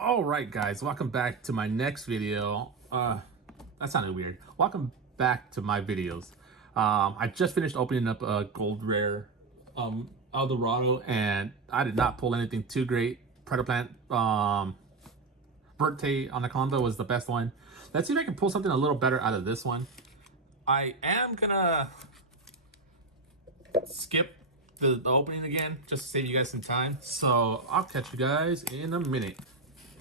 All right, guys, welcome back to my next video. That sounded weird. Welcome back to my videos. I just finished opening up a gold rare Dorado, and I did not pull anything too great. Predaplant Verte Anaconda was the best one. Let's see if I can pull something a little better out of this one. I am gonna skip the opening again just to save you guys some time. So I'll catch you guys in a minute.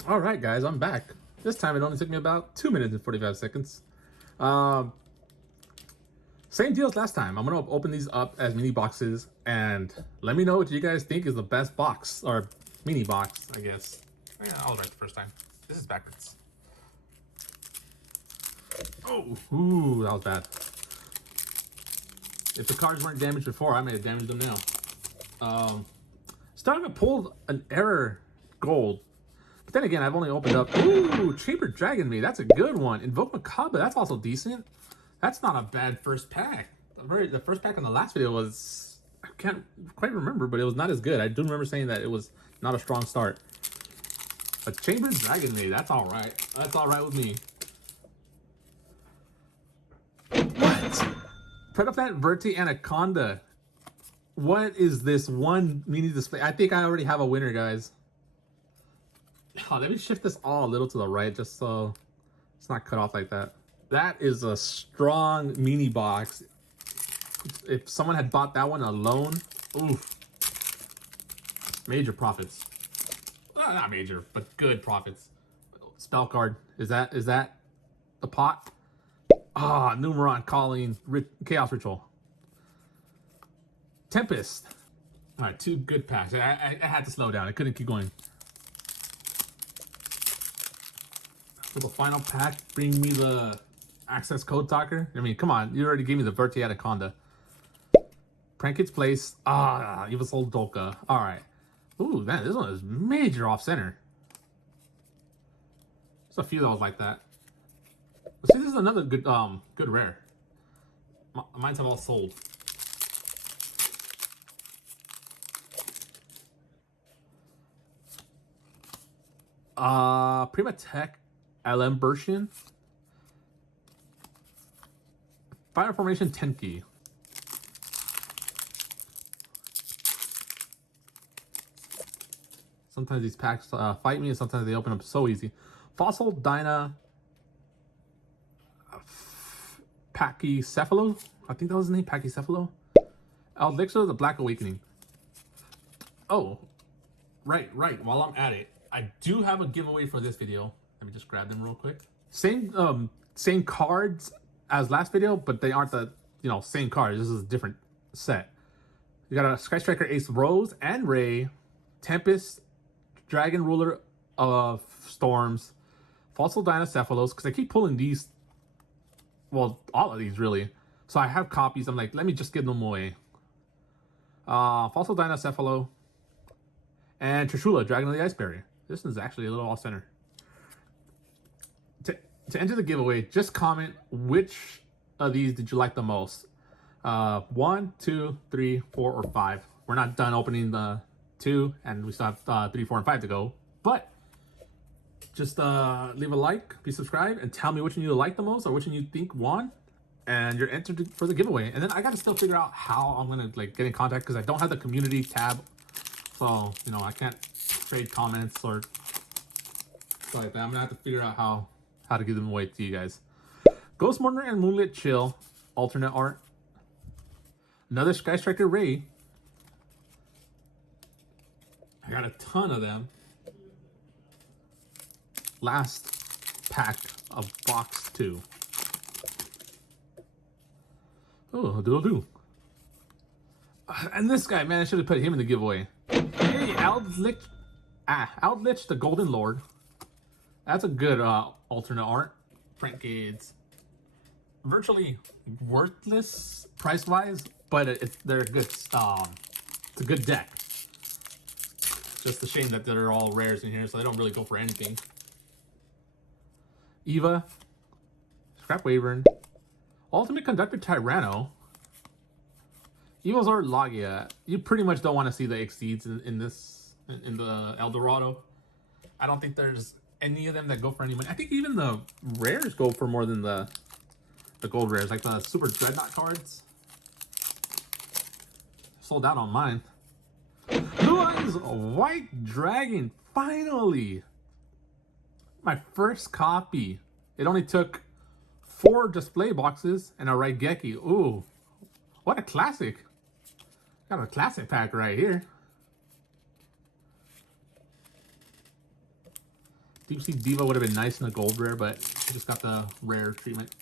All right, guys, I'm back. This time it only took me about 2 minutes and 45 seconds. Same deal as last time. I'm gonna open these up as mini boxes and let me know what you guys think is the best box or mini box, I guess. Yeah, I was right the first time. This is backwards. Oh, ooh, that was bad. If the cards weren't damaged before, I may have damaged them now. Starting to pull an error gold. But then again, I've only opened up... Ooh, Chamber Dragon Me. That's a good one. Invoke Macabre. That's also decent. That's not a bad first pack. The first pack in the last video was... I can't quite remember, but it was not as good. I do remember saying that it was not a strong start. But Chamber Dragon Me, that's all right. That's all right with me. What? Predaplant Verte Anaconda. What is this one mini display? I think I already have a winner, guys. Oh, let me shift this all a little to the right just so it's not cut off like that. That is a strong mini box. If someone had bought that one alone, oof. Major profits. Not major, but good profits. Spell card. Is that the pot? Ah, Numeron Calling Chaos Ritual. Tempest. All right, two good packs. I had to slow down. I couldn't keep going. For the final pack, bring me the access code talker. I mean, come on, you already gave me the Verte Anaconda. Prankit's Place. Ah, Evil Soul Dolka. All right. Ooh, man, this one is major off center. There's a few that was like that. But see, this is another good good rare. Mine's have all sold. Prima Tech LM version. Fire Formation Tenki. Sometimes these packs fight me and sometimes they open up so easy. Fossil Dyna Pachycephalo. I think that was his name, Pachycephalo. Elixir, the Black Awakening. Oh, right. While I'm at it, I do have a giveaway for this video. Let me just grab them real quick. Same cards as last video, but they aren't the same cards. This is a different set. You got a Sky Striker Ace Rose and Ray, Tempest, Dragon Ruler of Storms, Fossil Dinocephalos, because I keep pulling these, well, all of these really. So I have copies. I'm like, let me just give them away. Fossil Dinocephalo and Trishula, Dragon of the Ice Barrier. This is actually a little off center. To enter the giveaway, just comment which of these did you like the most. 1, 2, 3, 4, or 5. We're not done opening the 2, and we still have 3, 4, and 5 to go. But just leave a like, be subscribed, and tell me which one you like the most or which one you think won, and you're entered for the giveaway. And then I gotta still figure out how I'm gonna get in contact because I don't have the community tab, so I can't trade comments or stuff like that. I'm gonna have to figure out how to give them away to you guys. Ghost Mourner and Moonlit Chill, alternate art. Another Sky Striker Ray. I got a ton of them. Last pack of box 2. Oh, do. And this guy, man, I should have put him in the giveaway. Hey, Outlich the Golden Lord. That's a good alternate art. Prankits. Virtually worthless price-wise, but they're good. It's a good deck. Just a shame that they're all rares in here, so they don't really go for anything. Eva, Scrap Wyvern, Ultimate Conductor Tyranno, Evilzord Logia. You pretty much don't want to see the Exceeds in the El Dorado. I don't think there's any of them that go for any money. I think even the rares go for more than the gold rares, like the Super Dreadnought cards. Sold out on mine. Blue Eyes White Dragon, finally! My first copy. It only took 4 display boxes and a Raigeki. Ooh, what a classic. Got a classic pack right here. Deep Sea Diva would have been nice in a gold rare, but I just got the rare treatment.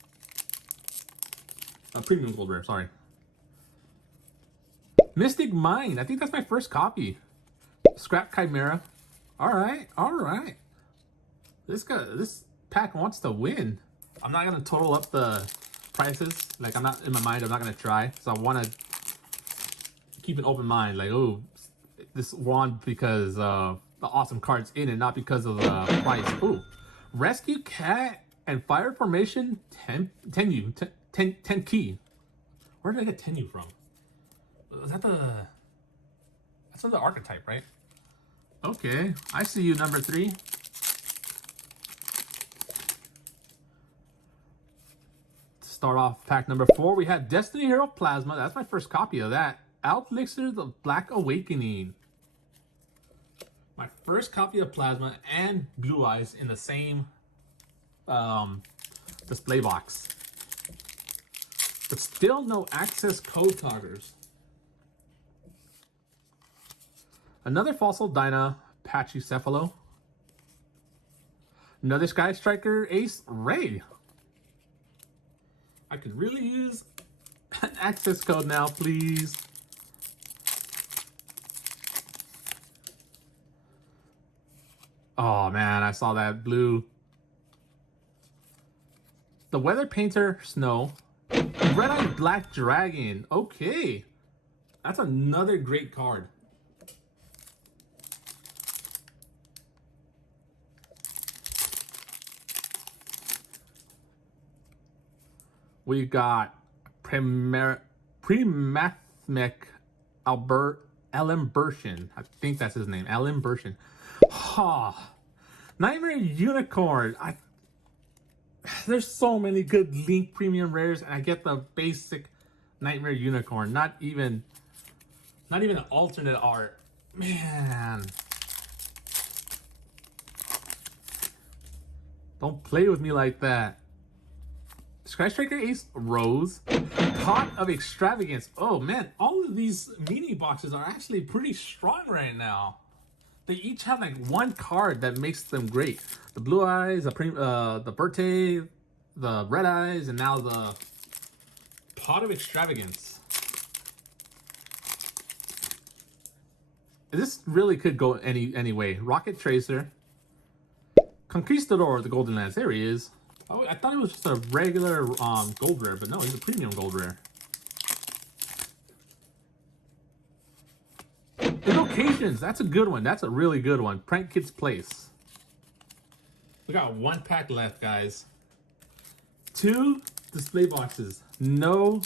Premium gold rare, sorry. Mystic Mind, I think that's my first copy. Scrap Chimera. Alright, alright. This pack wants to win. I'm not gonna total up the prices. Like, I'm not in my mind, I'm not gonna try. So I wanna keep an open mind. Like, oh, this won because the awesome cards in it, not because of the price. Ooh, Rescue Cat and Fire Formation 10 key. Where did I get Tenyu from? Is that that's on the archetype, right? Okay, I see you, number 3. To start off pack number 4, we have Destiny Hero Plasma. That's my first copy of that. Elixir, the Black Awakening. My first copy of Plasma and Blue Eyes in the same display box. But still no access code talkers. Another Fossil Dyna Pachycephalo. Another Sky Striker Ace Ray. I could really use an access code now, please. Oh man, I saw that blue. The Weather Painter Snow. Red Eye Black Dragon. Okay. That's another great card. We got Premathmic Alimbertian. I think that's his name. Alimbertian. Ha! Nightmare Unicorn. There's so many good Link premium rares, and I get the basic Nightmare Unicorn. Not even an alternate art. Man. Don't play with me like that. Sky Striker Ace Rose. Pot of Extravagance. Oh man, all of these mini boxes are actually pretty strong right now. They each have like one card that makes them great. The Blue Eyes, the Verte, the Red Eyes, and now the Pot of Extravagance. This really could go any way. Rocket Tracer. Conquistador, the Golden Lance. There he is. Oh, I thought it was just a regular gold rare, but no, he's a premium gold rare. Invocations, that's a good one. That's a really good one. Prank Kid's Place. We got 1 pack left, guys. 2 display boxes. No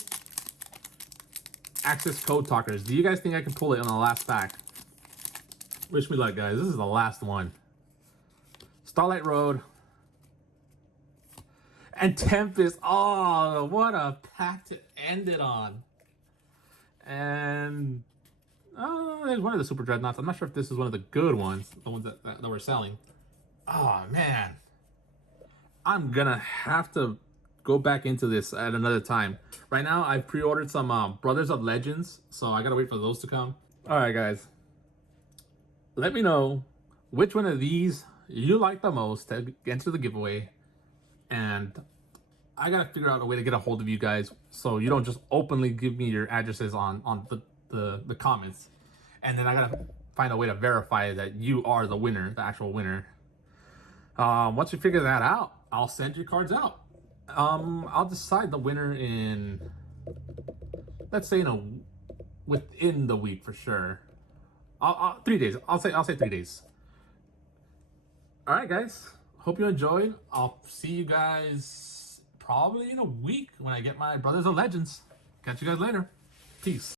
access code talkers. Do you guys think I can pull it on the last pack? Wish me luck, guys. This is the last one. Starlight Road. And Tempest. Oh, what a pack to end it on. And oh, there's one of the Super Dreadnoughts. I'm not sure if this is one of the good ones, the ones that we're selling. Oh man, I'm gonna have to go back into this at another time. Right now, I've pre-ordered some Brothers of Legends, so I gotta wait for those to come. All right, guys. Let me know which one of these you like the most to enter the giveaway, and I gotta figure out a way to get a hold of you guys so you don't just openly give me your addresses on the comments, and then I gotta find a way to verify that you are the winner, the actual winner. Once you figure that out, I'll send your cards out. I'll decide the winner in, let's say within the week for sure. 3 days. I'll say 3 days. All right, guys. Hope you enjoyed. I'll see you guys probably in a week when I get my Brothers of Legends. Catch you guys later. Peace.